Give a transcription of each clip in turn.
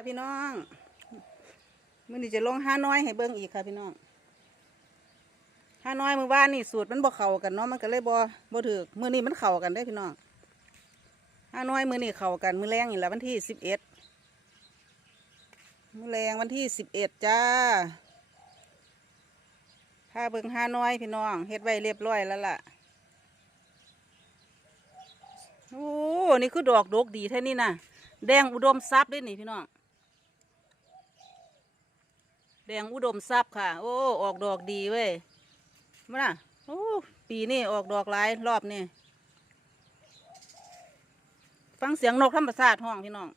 ค่ะพี่น้องมื่อนี้จะลงห้าน้อยให้เบิ่งอีกค่ะพี่น้องห้าน้อยมือว่านนี่สูตรมันบ่เข้ากันเนาะมันก็เลยบ่บ่ถือมือนี้มันเข้ากันได้พี่น้องห้าน้อยมือนี้เข้ากันมือแรงนี่แหละวันที่สิบเอ็ดมือแรงวันที่สิบเอ็ดจ้าถ้าเบิ่งห้าน้อยพี่น้องเฮ็ดไว้เรียบร้อยแล้วล่ะโอ้นี่คือดอกดกดีแท้นี่นะแดงอุดมทรัพย์ด้วยนี่พี่น้อง แดงอุดมทรัพย์ค่ะ โอ้ ออกดอกดีเว้ยมาน่ะโอ้ปีนี้ออกดอกหลายรอบนี่ฟังเสียงนกธรรมชาติห้องพี่น้อง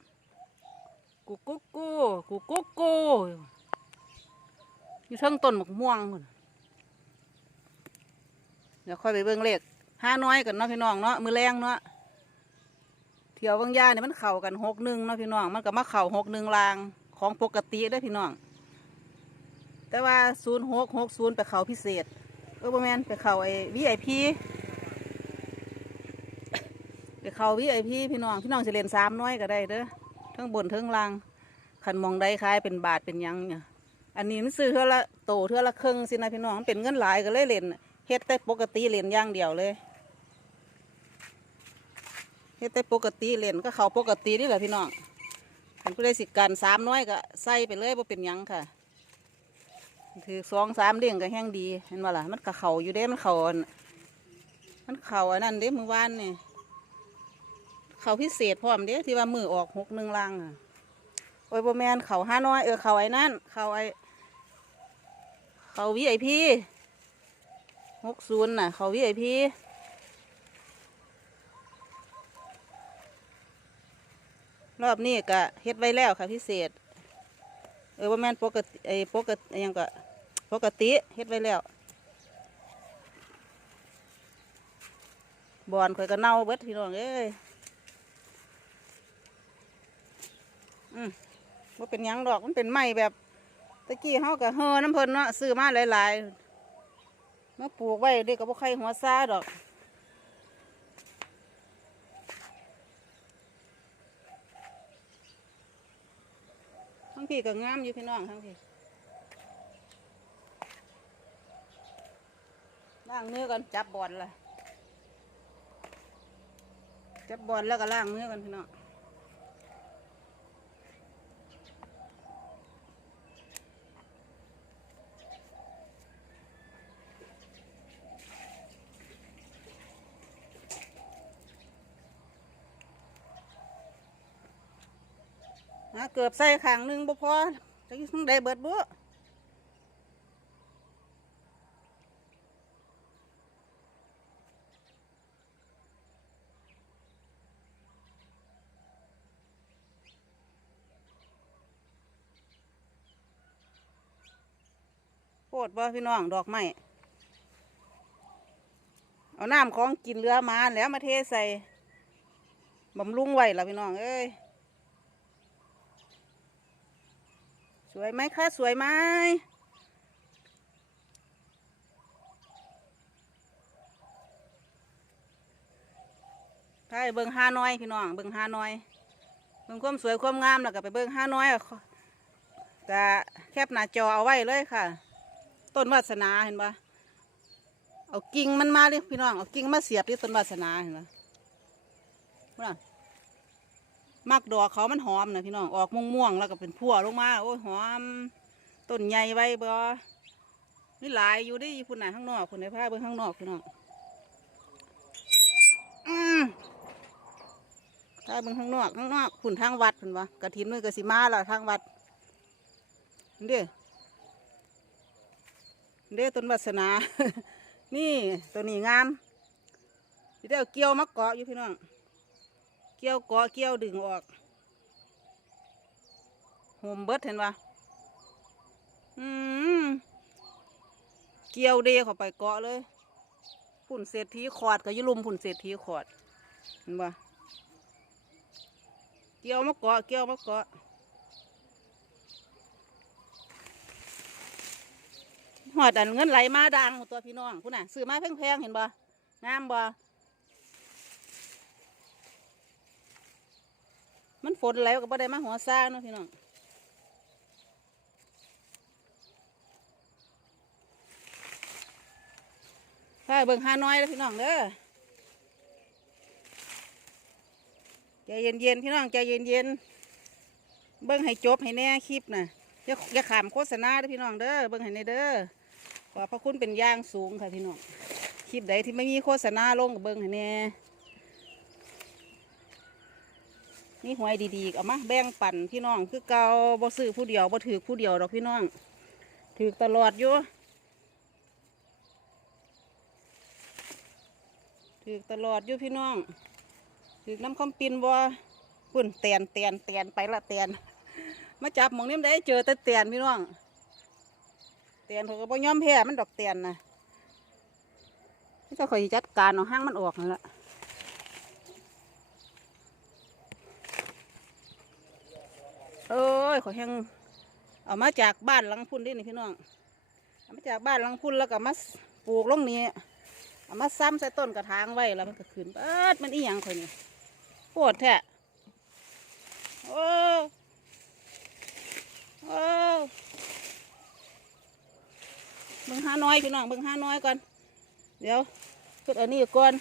กูกุ๊กกูกูกุ๊กกูอยู่เทั้งต้นหมกม่วงพุ่นเดี๋ยวค่อยไปเบิ่งเลขห้าน้อยกันเนาะพี่น้องเนาะมือแรงเนาะเที่ยวบางย่าเนี่ยมันเข่ากันหกหนึ่งเนาะพี่น้องมันก็มาเข่าหกหนึ่งลางของปกติได้พี่น้อง แต่ว่าศูนย์หกหกศูนย์ไปเขาพิเศษเออประมาณไปเขาไอ้วีไอพีไปเขาวีไอพีพี่น้องพี่น้องจะเรียนสามน้อยก็ได้เด้อทั้งบนทั้งล่างขันมองได้คล้ายเป็นบาทเป็นยังเนี่ยอันนี้มันซื้อเท่าละโตเท่าละครึ่งสินะพี่น้องเป็นเงินหลายก็เลยเรียนเฮ็ดแต่ปกติเรียนย่างเดียวเลยเฮ็ดแต่ปกติเล่นก็เขาปกตินี่แหละพี่น้องคันผู้ใดสิการสามน้อยก็ใส่ไปเลยบ่เป็นยังค่ะ ถือสองสามเด้งก็แห้งดีเห็นว่าล่ะมันก็เข่าอยู่เด้มันเข่ามันเข่าอันนั้นเด้มือวานนี่เข่าพิเศษพร้อมเด้ที่ว่ามือออกหกหนึ่งลังอะโอ้ยบ่แมนเข่าห้าน้อยเออเข่าไอ้นั่นเข่าไอ้เข่าวีไอพีหกศูนย์น่ะเข่าวีไอพีรอบนี้ก็เฮ็ดไว้แล้วค่ะพิเศษ เออว่าแม่นปกติไอ้ปกติยังก็ ปกติเฮ็ดไว้แล้วบอนข่อยก็เน่าเบิดพี่น้องเอ้ยอืมว่าเป็นยังดอกมันเป็นไม้แบบตะกี้เฮาก็เฮอน้ำเพิ่นเนาะซื้อมาหลายๆมาปลูกไว้เด็กก็บ่ใครหัวซาดอกทั้งพี่ก็งามอยู่พี่น้องทั้งพี่ ล้างมือก่อนจับบอลละจับบอลแล้วก็ล้างมือก่อนพี่น้องนะเกือบใส่ขางหนึ่งบ่พอจะยิ่งได้เบิดบุ โคตรบ่พี่น้องดอกไม้เอาน้ำของกินเรือมาแล้วมาเทใส่บำรุงไว้ละพี่น้องเอ้ยสวยไหมคะสวยไหมใช่เบิ้งห้าน้อยพี่น้องเบิ้งห้าน้อยเบิ้งความสวยความงามแล้วก็ไปเบิ้งห้าน้อยอะก็แคบหน้าจอเอาไว้เลยค่ะ ต้นวาสนาเห็นปะเอากิ่งมันมาดิพี่น้องเอากิ่งมาเสียบที่ต้นวาสนาเห็นปะว่ามักดอกเขามันหอมนะพี่น้องออกม่วงๆแล้วก็เป็นพั่วลงมาโอ้ยหอมต้นใหญ่ไว้บ่นี่หลายอยู่ได้พุ่นน่ะข้างนอกพุ่นในผ้าเบิ่งข้างนอกพี่น้องอืมถ้าเบิ่งข้างนอกข้างนอกพุ่นทางวัดพุ่นวะกระถินมือกระสิมาแล้วทางวัดเด้อ เด้ต้นวัสนา นี่ตัวนี้งามที่ได้เอาเกี่ยวมาเกาะอยู่พี่น้อง เกี่ยวเกาะเกี่ยวดึงออกหมเบิดเห็นปะอืมเกี่ยวเดเข้าไปเกาะเลยผุ่นเศรษฐีขอดกับยุลุมผุ่นเศรษฐีขอดเห็นปะเกี่ยวมาเกาะเกี่ยวมาเกาะ หอดอันเงินไหลมาดังตัวพี่น้องคุณน่ะซื้อมาแพงๆเห็นบ่งามบ่มันฝนแล้วก็บ่ได้มาหัวซ่าเนาะพี่น้องถ้าเบิ่งหาน้อยแล้วพี่น้องเด้อใจเย็นๆพี่น้องใจเย็นๆเบิ่งให้จบให้แน่คลิปน่ะอย่าอย่าขำโฆษณาเด้อพี่น้องเด้อเบิ่งให้ในเด้อ ขอบพระคุณเป็นย่างสูงค่ะพี่น้องคลิปใดที่ไม่มีโฆษณาลงก็เบิ่งให้แน่นี่หวยดีๆเอามาแบ่งปันพี่น้อง คือเกาบ่ซื้อผู้เดียวบ่ถือผู้เดียวดอกพี่น้องถือตลอดอยู่ถือตลอดอยู่พี่น้องถือน้ำคำปินบ่ปุ่นเตียนเตียนเตียนไปละเตียนมาจับหมองนี้มันได้เจอแต่เตียนพี่น้อง เตียนเขาก็บ่ยอมแพ้มันดอกเตียนนะที่จะคอยจัดการเอาห้างมันออกนั่นแหละเอ้ยขอยแห้งเอามาจากบ้านหลังพุ่นเดินี่พี่น้องเอามาจากบ้านหลังพุ่นแล้วก็มาปลูกลงนี้เอามาซ้ำใส่ต้นกระถางไว้แล้วมันก็ขึ้นเบิดมันอีหยังข่อยนี่ปวดแท้โอ้โอ้ เบิ่งห้าน้อยพี่น้องเบิ่งห้าน้อยก่อน เดี๋ยวพุดอันนี้ก่อน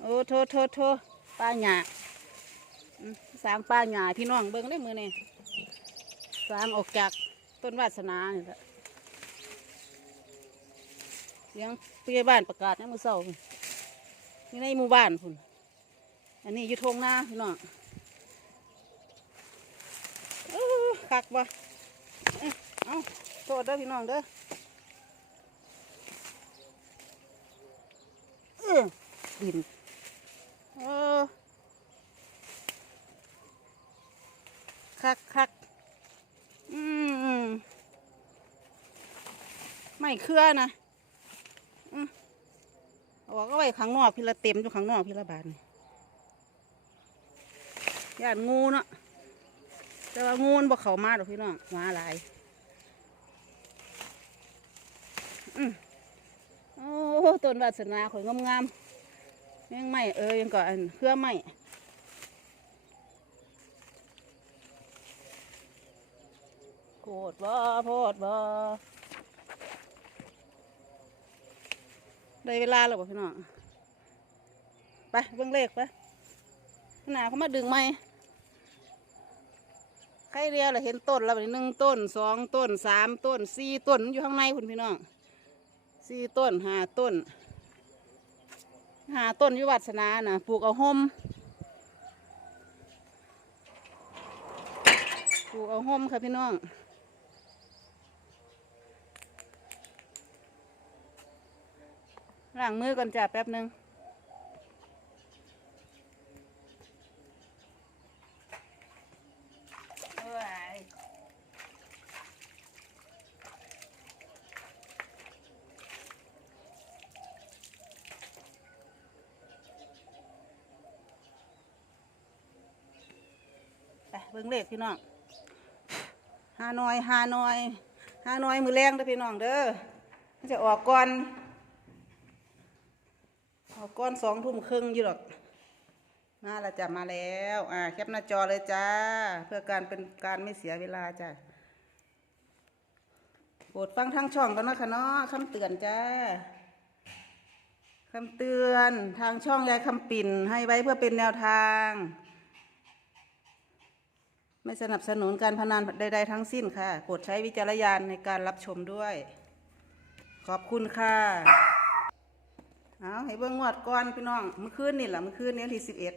โอ้โทษโทษโทษป้าหยาสางป้าหยาพี่น้องเบิ่งได้มือนี่สางออกจากต้นวาสนาเนี่แหละเสียงผู้ใหญ่บ้านประกาศในมือเศร้านี่นี่ในหมู่บ้านพุ่นอันนี้อยู่ทงหน้าพี่น้องอื้อคักบ่เอ้ยเอา โทษเด้อพี่น้องเด้อดินเออคักคักอืมไม่เครือนะอืมเอากก็ไว้ข้างนอกพี่ละเต็มอยู่ข้างนอกพี่ละบาทนี่ย่านงูเนาะแต่ว่างูมันบ่เข้ามาดอกพี่น้องมาหลายอืม โอ้ต้นวาสนาข่อยงามๆยังไม่เออยังก่อนเครือไม่โคตรบ่โพดบ่ได้เวลาแล้วบ่พี่น้องไปเบิ่งเลขไปหนาเขามาดึงไม้ใครเรียวล่ะเห็นต้นแล้วบัดนี้หนึ่งต้นสองต้นสามต้นสี่ต้นอยู่ข้างในคุณพี่น้อง สี่ต้นห้าต้นห้าต้นวิวัฒนานะปลูกเอาห่มปลูกเอาห่มค่ะพี่น้องล้างมือก่อนจ้ะแป๊บหนึง เอ้ยไป เบิ่งเลขพี่น้องหาหน่อยหาหน่อยหาหน่อยมือแรงเด้อพี่น้องเด้อมันจะออกก่อนออกก่อนสองทุ่มครึ่งอยู่หรอกมาล้วจ้ะมาแล้วอ่าแคปหน้าจอเลยจ้า เพื่อการเป็นการไม่เสียเวลาจ้ะโปรดฟังทางช่องกันนะคะเนาะคำเตือนจ้าคำเตือนทางช่องและคำปิ่นให้ไว้เพื่อเป็นแนวทาง ไม่สนับสนุนการพนันใด ๆ ทั้งสิ้นค่ะ โปรดใช้วิจารณญาณในการรับชมด้วย ขอบคุณค่ะ เอาให้เบิ่งงวดก่อนพี่น้อง เมื่อคืนนี่แหละเมื่อคืนนี้ที่สิบเอ็ด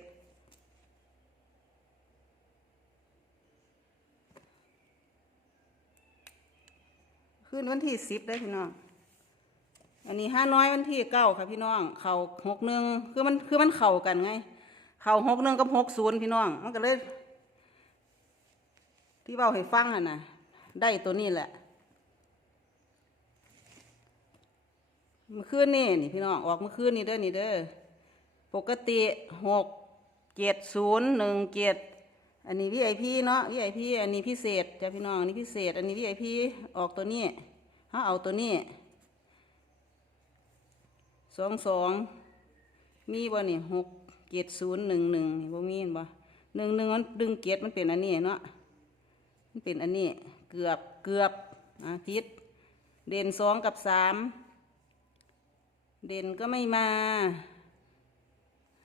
คืนวันที่สิบได้พี่น้อง อันนี้ห้าน้อยวันที่เก้าค่ะพี่น้อง เข่าหกหนึ่งคือมันคือมันเข่ากันไง เข่าหกหนึ่งกับหกศูนย์พี่น้อง มันก็เลย ที่เบาให้ฟังอะนะได้ตัวนี้แหละเมื่อคืนนี่นี่พี่น้องออกเมื่อคืนนี่เด้อนี่เด้อปกติหกเจ็ดศูนย์หนึ่งเจ็ดอันนี้วีไอพีเนาะวีไอพีอันนี้พิเศษจ้ะพี่น้องอันนี้พิเศษ อันนี้วีไอพีออกตัวนี้เขาเอาตัวนี้สองสองมีบ่นี่หกเจ็ดศูนย์หนึ่งหนึ่งบ่มีนบ่หนึ่งหนึ่งมันดึงเกียรมันเป็นอันนี้เนาะ มันเป็นอันนี้เกือบเกือบอะพิษเด่นสองกับสามเด่นก็ไม่มา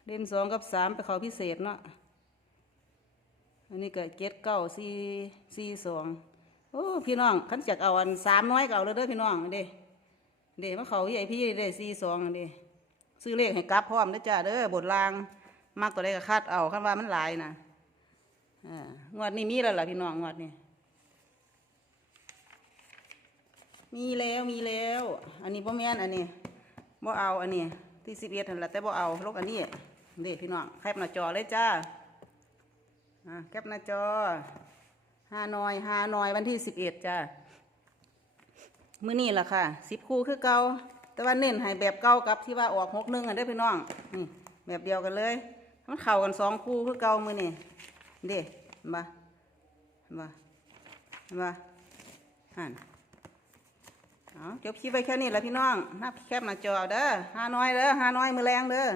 เด่นสองกับสามไปเขาพิเศษเนาะอันนี้เก็เจ็ดเก้าสี่สี่สองโอ้พี่น้องขันจากเอาอันสามน้อยเก่าเลยเด้อพี่น้องเด้เด้มาเขาใหญ่พี่ได้สี่สองเด้ซื้อเลขให้กลับพร้อมเด้จ้าเด้อบทลางมากตัวใดก็คาดเอาคันว่ามันหลายนะอ่า งวดนี้มีแล้วล่ะพี่น้องงวดนี้มีแล้วมีแล้ว อันนี้บ่แม่นอันนี้บ่เอาอันนี้ที่สิบเอ็ดนั่นแหละแต่บ่เอาลกอันนี้เด้พี่น้องแคปหน้าจอเลยจ้าแคปหน้าจอฮานอยฮานอยวันที่สิบเอ็ดจ้ามื้อนี้ล่ะค่ะสิบคู่คือเก่าแต่ว่าเน้นให้แบบเก่ากับที่ว่าออกหกหนึ่งอันเด้พี่น้องนี่แบบเดียวกันเลยมันเข้ากันสองคู่คือเก่ามื้อนี้ เด้เห็นบ่เห็นบ่เห็นบ่หันเอาจบคลิปไปแค่นี้และพี่น้องหนับแคปหน้าจอเด้อฮาน้อยเด้อฮาน้อยมือแรงเด้อ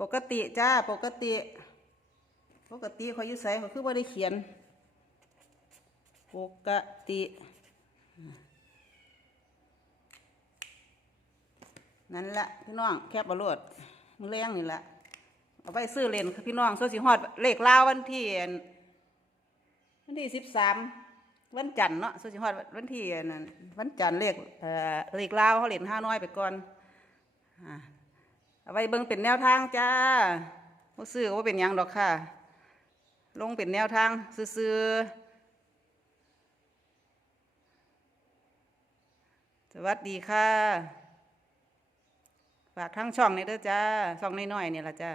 ปกติจ้าปกติ ปกติเขาอยู่ใส่เขาคือว่าได้เขียน ปกตินั่นแหละพี่น้องแคบบรรดมือแรงนี่แหละ เอาไปซื้อเลนค่ะพี่น้องโซสิฮอดเลขลาววันที่วันที่สิบสามวันจันทร์เนาะโซสิฮอดวันที่นั้นวันจันทร์เลขเอ่อเลขลาวเขาเหรียญห้าน้อยไปก่อนเอาไว้เบิ่งเป็นแนวทางจ้าบ่ซื้อก็บ่เป็นยังดอกค่ะ ลงเป็นแนวทางซื่อสวัสดีค่ะ ฝากทั้งช่องนี้ด้วยจ้าช่องน้อยๆนี่ละจ้า